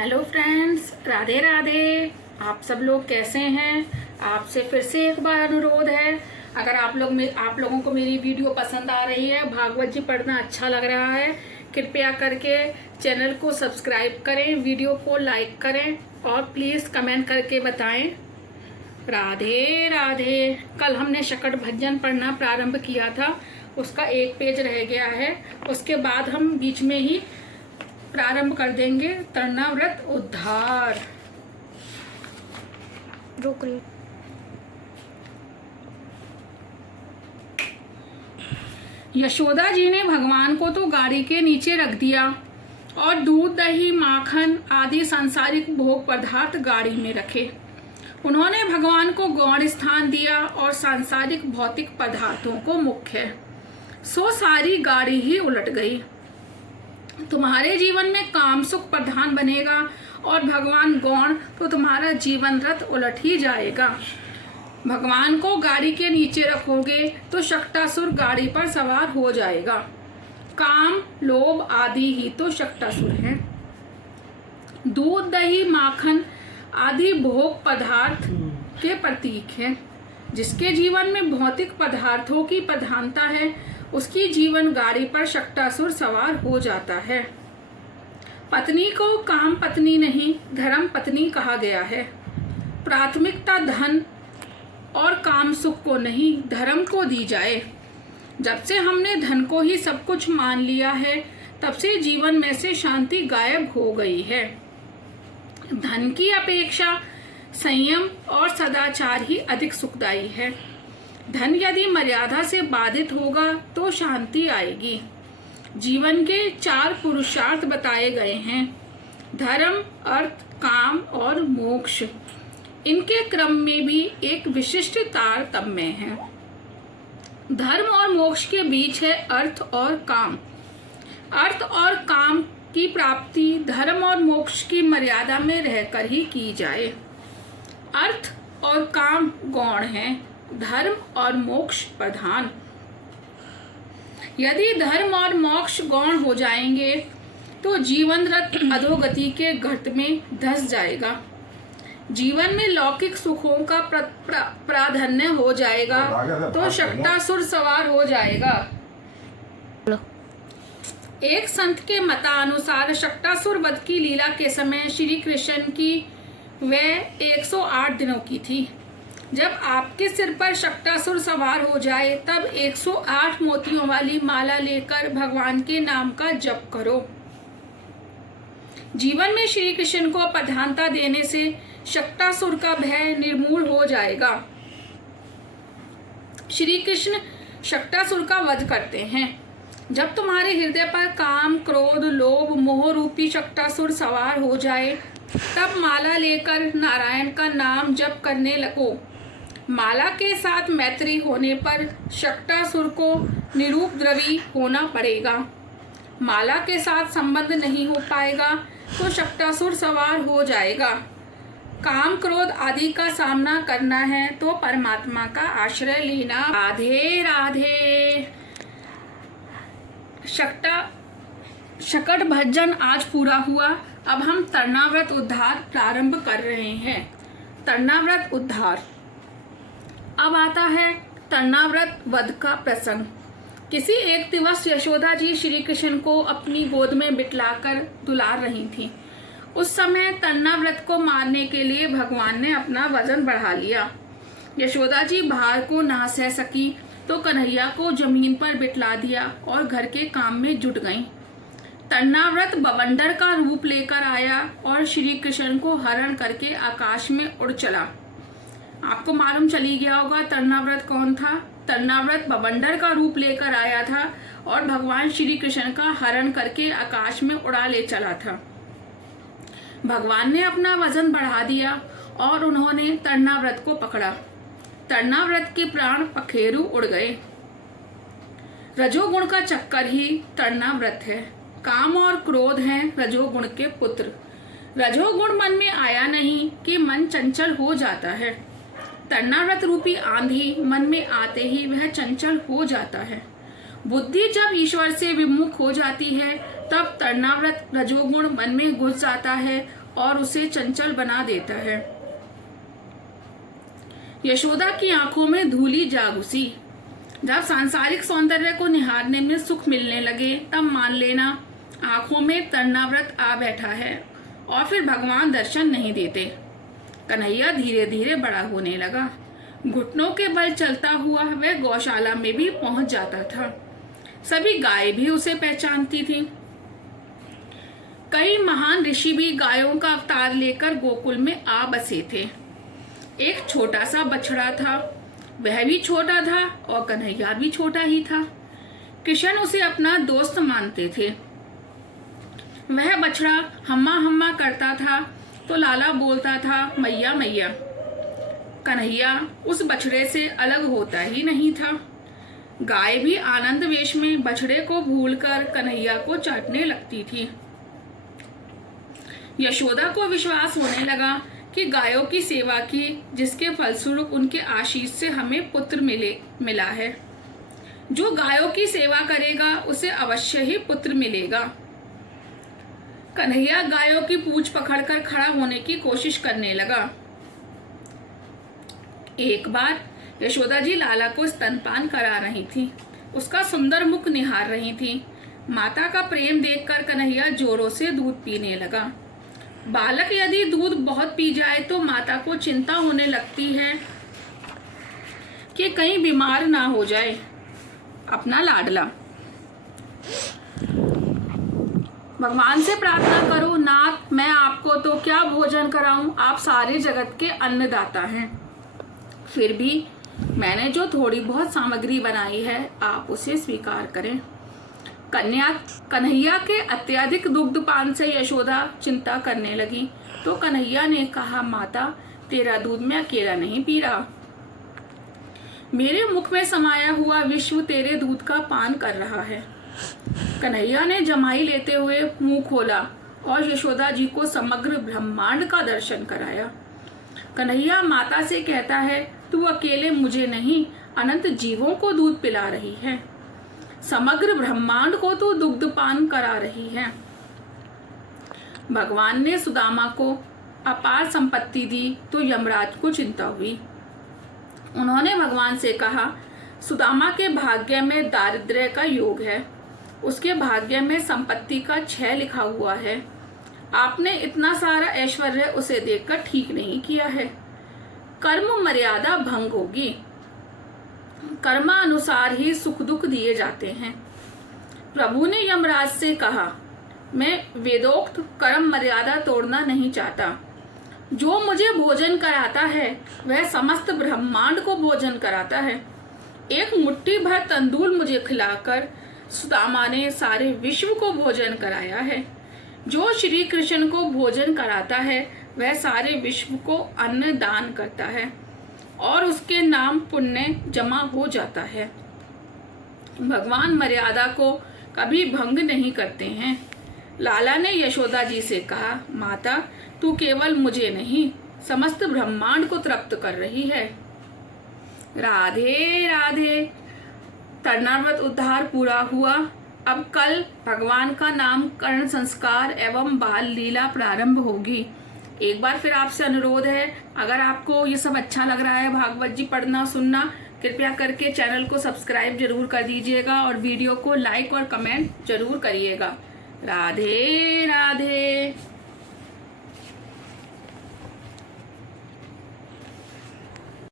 Hello friends, Radhe Radhe. आप सब लोग कैसे हैं? आपसे फिर से एक बार अनुरोध है, अगर आप लोगों को मेरी वीडियो पसंद आ रही है, भागवत जी पढ़ना अच्छा लग रहा है, कृपया करके चैनल को सब्सक्राइब करें, वीडियो को लाइक करें और प्लीज़ कमेंट करके बताएं। राधे राधे। कल हमने शकट भजन पढ़ना प्रारंभ किया था, उसका एक पेज रह गया है। उसके बाद हम बीच में ही प्रारंभ कर देंगे तरणाव्रत उद्धार। यशोदा जी ने भगवान को तो गाड़ी के नीचे रख दिया और दूध दही माखन आदि सांसारिक भोग पदार्थ गाड़ी में रखे। उन्होंने भगवान को गौण स्थान दिया और सांसारिक भौतिक पदार्थों को मुख्य। सो सारी गाड़ी ही उलट गई। तुम्हारे जीवन में काम सुख प्रधान बनेगा और भगवान गौण, तो तुम्हारा जीवन रथ उलट ही जाएगा। भगवान को गाड़ी के नीचे रखोगे तो शक्टासुर गाड़ी पर सवार हो जाएगा। काम लोभ आदि ही तो शक्टासुर हैं। दूध दही माखन आदि भोग पदार्थ के प्रतीक हैं। जिसके जीवन में भौतिक पदार्थों की प्रधानता है, उसकी जीवन गाड़ी पर शक्टासुर सवार हो जाता है। पत्नी को काम पत्नी नहीं, धर्म पत्नी कहा गया है। प्राथमिकता धन और काम सुख को नहीं, धर्म को दी जाए। जब से हमने धन को ही सब कुछ मान लिया है, तब से जीवन में से शांति गायब हो गई है। धन की अपेक्षा संयम और सदाचार ही अधिक सुखदायी है। धन यदि मर्यादा से बाधित होगा तो शांति आएगी। जीवन के 4 पुरुषार्थ बताए गए हैं: धर्म, अर्थ, काम और मोक्ष। इनके क्रम में भी एक विशिष्ट तारतम्य है। धर्म और मोक्ष के बीच है अर्थ और काम। अर्थ और काम की प्राप्ति धर्म और मोक्ष की मर्यादा में रहकर ही की जाए। अर्थ और काम गौण हैं, धर्म और मोक्ष प्रधान। यदि धर्म और मोक्ष गौण हो जाएंगे तो जीवन रथ अधोगति के गर्त में धंस जाएगा। जीवन में लौकिक सुखों का प्राधान्य हो जाएगा तो शक्टासुर सवार हो जाएगा। एक संत के मतानुसार शक्टासुर वध की लीला के समय श्री कृष्ण की वह 108 दिनों की थी। जब आपके सिर पर शक्टासुर सवार हो जाए, तब 108 मोतियों वाली माला लेकर भगवान के नाम का जप करो। जीवन में श्री कृष्ण को प्रधानता देने से शक्टासुर का भय निर्मूल हो जाएगा। श्री कृष्ण शक्टासुर का वध करते हैं। जब तुम्हारे हृदय पर काम, क्रोध, लोभ, मोह रूपी शक्टासुर सवार हो जाए, तब माला लेकर नारायण का नाम जप करने लगो। माला के साथ मैत्री होने पर शक्टासुर को निरुपद्रवी होना पड़ेगा। माला के साथ संबंध नहीं हो पाएगा तो शक्टासुर सवार हो जाएगा। काम, क्रोध आदि का सामना करना है तो परमात्मा का आश्रय लेना। राधे राधे। शकट भजन आज पूरा हुआ। अब हम तरणाव्रत उद्धार प्रारंभ कर रहे हैं। तरणाव्रत उद्धार। अब आता है तरणाव्रत वध का प्रसंग। किसी एक दिवस यशोदा जी श्री कृष्ण को अपनी गोद में बिठलाकर दुलार रही थीं। उस समय तरणाव्रत को मारने के लिए भगवान ने अपना वजन बढ़ा लिया। यशोदा जी भार को ना सह सकी तो कन्हैया को जमीन पर बिठला दिया और घर के काम में जुट गईं। तरणाव्रत बवंडर का रूप लेकर आया और श्री कृष्ण को हरण करके आकाश में उड़ चला। आपको मालूम चली गया होगा तरणाव्रत कौन था। तरणाव्रत बवंडर का रूप लेकर आया था और भगवान श्री कृष्ण का हरण करके आकाश में उड़ा ले चला था। भगवान ने अपना वजन बढ़ा दिया और उन्होंने तरणाव्रत को पकड़ा। तरणाव्रत के प्राण पखेरु उड़ गए। रजोगुण का चक्कर ही तरणाव्रत है। काम और क्रोध हैं रजोगुण के पुत्र। रजोगुण मन में आया नहीं कि मन चंचल हो जाता है। तरणाव्रत रूपी आंधी मन में आते ही वह चंचल हो जाता है। बुद्धि जब ईश्वर से विमुख हो जाती है, तब तरणाव्रत रजोगुण मन में घुस जाता है और उसे चंचल बना देता है। यशोदा की आंखों में धूली जाग घुसी। जब सांसारिक सौंदर्य को निहारने में सुख मिलने लगे तब मान लेना आंखों में तृष्णाव्रत आ बैठा है और फिर भगवान दर्शन नहीं देते। कन्हैया धीरे धीरे बड़ा होने लगा। घुटनों के बल चलता हुआ वह गौशाला में भी पहुंच जाता था। सभी गाय भी उसे पहचानती थी। कई महान ऋषि भी गायों का अवतार लेकर गोकुल में आ बसे थे। एक छोटा सा बछड़ा था, वह भी छोटा था और कन्हैया भी छोटा ही था। कृष्ण उसे अपना दोस्त मानते थे। वह बछड़ा हम्मा हम्मा करता था तो लाला बोलता था मैया मैया। कन्हैया उस बछड़े से अलग होता ही नहीं था। गाय भी आनंद वेश में बछड़े को भूलकर कन्हैया को चाटने लगती थी। यशोदा को विश्वास होने लगा कि गायों की सेवा की, जिसके फलस्वरूप उनके आशीष से हमें पुत्र मिला है। जो गायों की सेवा करेगा उसे अवश्य ही पुत्र मिलेगा। कन्हैया गायों की पूंछ पकड़कर खड़ा होने की कोशिश करने लगा। एक बार यशोदा जी लाला को स्तनपान करा रही थी। उसका सुंदर मुख निहार रही थी। माता का प्रेम देखकर कन्हैया जोरों से दूध पीने लगा। बालक यदि दूध बहुत पी जाए तो माता को चिंता होने लगती है कि कहीं बीमार ना हो जाए। अपना लाडला भगवान से प्रार्थना करो, नाथ मैं आपको तो क्या भोजन कराऊं, आप सारे जगत के अन्नदाता हैं। फिर भी मैंने जो थोड़ी बहुत सामग्री बनाई है आप उसे स्वीकार करें। कन्हैया के अत्यधिक दुग्धपान से यशोदा चिंता करने लगी तो कन्हैया ने कहा, माता तेरा दूध मैं अकेला नहीं पी रहा, मेरे मुख में समाया हुआ विश्व तेरे दूध का पान कर रहा है। कन्हैया ने जमाई लेते हुए मुंह खोला और यशोदा जी को समग्र ब्रह्मांड का दर्शन कराया। कन्हैया माता से कहता है, तू अकेले मुझे नहीं अनंत जीवों को दूध पिला रही है, समग्र ब्रह्मांड को तो दुग्धपान करा रही है। भगवान ने सुदामा को अपार संपत्ति दी तो यमराज को चिंता हुई। उन्होंने भगवान से कहा, सुदामा के भाग्य में दारिद्र्य का योग है, उसके भाग्य में संपत्ति का क्षय लिखा हुआ है। आपने इतना सारा ऐश्वर्य उसे देखकर ठीक नहीं किया है। कर्म मर्यादा भंग होगी। कर्मानुसार ही सुख दुख दिए जाते हैं। प्रभु ने यमराज से कहा, मैं वेदोक्त कर्म मर्यादा तोड़ना नहीं चाहता। जो मुझे भोजन कराता है वह समस्त ब्रह्मांड को भोजन कराता है। एक मुट्ठी भर तंदूर मुझे खिलाकर सुदामा ने सारे विश्व को भोजन कराया है। जो श्री कृष्ण को भोजन कराता है वह सारे विश्व को अन्न दान करता है और उसके नाम पुण्य जमा हो जाता है। भगवान मर्यादा को कभी भंग नहीं करते हैं। लाला ने यशोदा जी से कहा, माता तू केवल मुझे नहीं समस्त ब्रह्मांड को तृप्त कर रही है। राधे राधे। तृणाव्रत उद्धार पूरा हुआ। अब कल भगवान का नामकरण संस्कार एवं बाल लीला प्रारंभ होगी। एक बार फिर आपसे अनुरोध है, अगर आपको ये सब अच्छा लग रहा है भागवत जी पढ़ना सुनना, कृपया करके चैनल को सब्सक्राइब जरूर कर दीजिएगा और वीडियो को लाइक और कमेंट जरूर करिएगा। राधे राधे।